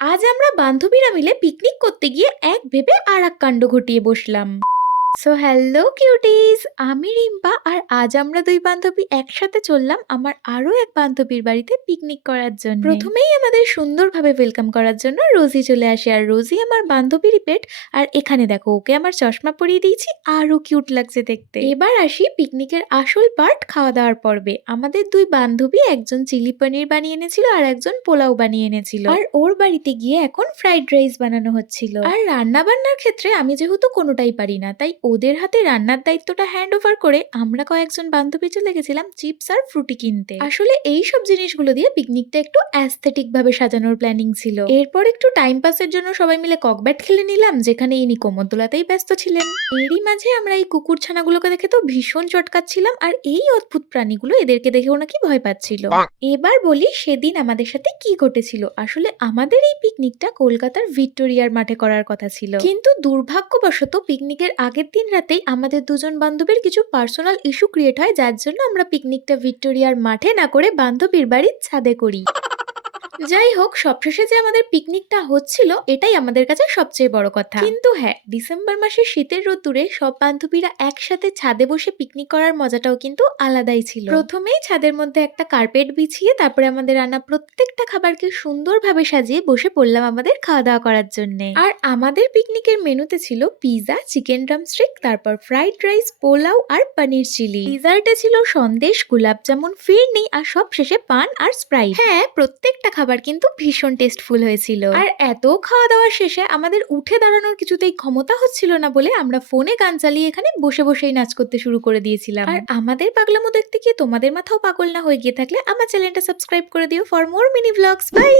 আজ আমরা বান্ধবীরা মিলে পিকনিক করতে গিয়ে এক ভেবে আর এক কাণ্ড ঘটিয়ে বসলাম। সো হ্যালো কিউটিজ, আমি রিম্পা আর আজ আমরা দুই বান্ধবী একসাথে চললাম আমার আরো এক বান্ধবীর বাড়িতে পিকনিক করার জন্য। প্রথমেই আমাদের সুন্দরভাবে ওয়েলকাম করার জন্য রোজি চলে আসে, আর রোজি আমার বান্ধবীরই পেট। আর এখানে দেখো, ওকে আমার চশমা পরিয়ে দিয়েছি, আরো কিউট লাগছে দেখতে। এবার আসি পিকনিকের আসল পার্ট, খাওয়া দাওয়ার পর্বে। আমাদের দুই বান্ধবী, একজন চিলি পনির বানিয়ে এনেছিল আর একজন পোলাও বানিয়ে এনেছিল, আর ওর বাড়িতে গিয়ে এখন ফ্রাইড রাইস বানানো হচ্ছিল। আর রান্না বান্নার ক্ষেত্রে আমি যেহেতু কোনোটাই পারি না, তাই ওদের হাতে রান্নার দায়িত্বটা হ্যান্ড ওভার করে আমরা কয়েকজন বান্ধবী চলে গেছিলাম চিপস আর ফ্রুটি কিনতে। আসলে এই সব জিনিসগুলো দিয়ে পিকনিকটা একটু অ্যাস্থেটিক ভাবে সাজানোর প্ল্যানিং ছিল। এরপর একটু টাইম পাসের জন্য সবাই মিলে ককব্যাট খেলে নিলাম, যেখানে ইনি কোমরদোলাতেই ব্যস্ত ছিলেন। এরই মাঝে আমরা এই কুকুর ছানাগুলোকে দেখে তো ভীষণ চটকাচ্ছিলাম, আর এই অদ্ভুত প্রাণীগুলো এদেরকে দেখেও নাকি ভয় পাচ্ছিল। এবার বলি সেদিন আমাদের সাথে কি ঘটেছিল। আসলে আমাদের এই পিকনিকটা কলকাতার ভিক্টোরিয়ার মাঠে করার কথা ছিল, কিন্তু দুর্ভাগ্যবশত পিকনিকের আগের দিন রাতেই আমাদের দুজন বান্ধবীর কিছু পার্সোনাল ইস্যু ক্রিয়েট হয়, যার জন্য আমরা পিকনিকটা ভিক্টোরিয়ার মাঠে না করে বান্ধবীর বাড়ির ছাদে করি। যাই হোক, সবশেষে যে আমাদের পিকনিকটা হচ্ছিল এটাই আমাদের কাছে সবচেয়ে বড় কথা। কিন্তু হ্যাঁ, ডিসেম্বর মাসে শীতের রোদ্দুরে সব বান্ধবীরা একসাথে ছাদে বসে পিকনিক করার মজাটাও কিন্তু আলাদাই ছিল। প্রথমেই ছাদের মধ্যে একটা কার্পেট বিছিয়ে তারপরে আমাদের আনা প্রত্যেকটা খাবারকে সুন্দরভাবে সাজিয়ে বসে পড়লাম আমাদের খাওয়া দাওয়া করার জন্য। আর আমাদের পিকনিকের মেনুতে ছিল পিজা, চিকেন ড্রামস্টিক, তারপর ফ্রাইড রাইস, পোলাও আর পনির চিলি। ডিজার্টে ছিল সন্দেশ, গোলাপ জামুন, ফিরনি আর সব শেষে পান আর স্প্রাইট। হ্যাঁ, প্রত্যেকটা খাবার কিন্তু ভীষণ টেস্টফুল হয়েছিল। আর এত খাওয়া দাওয়ার শেষে আমাদের উঠে দাঁড়ানোর কিছুতেই ক্ষমতা হচ্ছিল না বলে আমরা ফোনে গান চালিয়ে এখানে বসে বসেই নাচ করতে শুরু করে দিয়েছিলাম। আর আমাদের পাগলামো দেখতে গিয়ে তোমাদের মাথাও পাগল না হয়ে গিয়ে থাকলে আমার চ্যানেলটা সাবস্ক্রাইব করে দিও for more mini vlogs. By.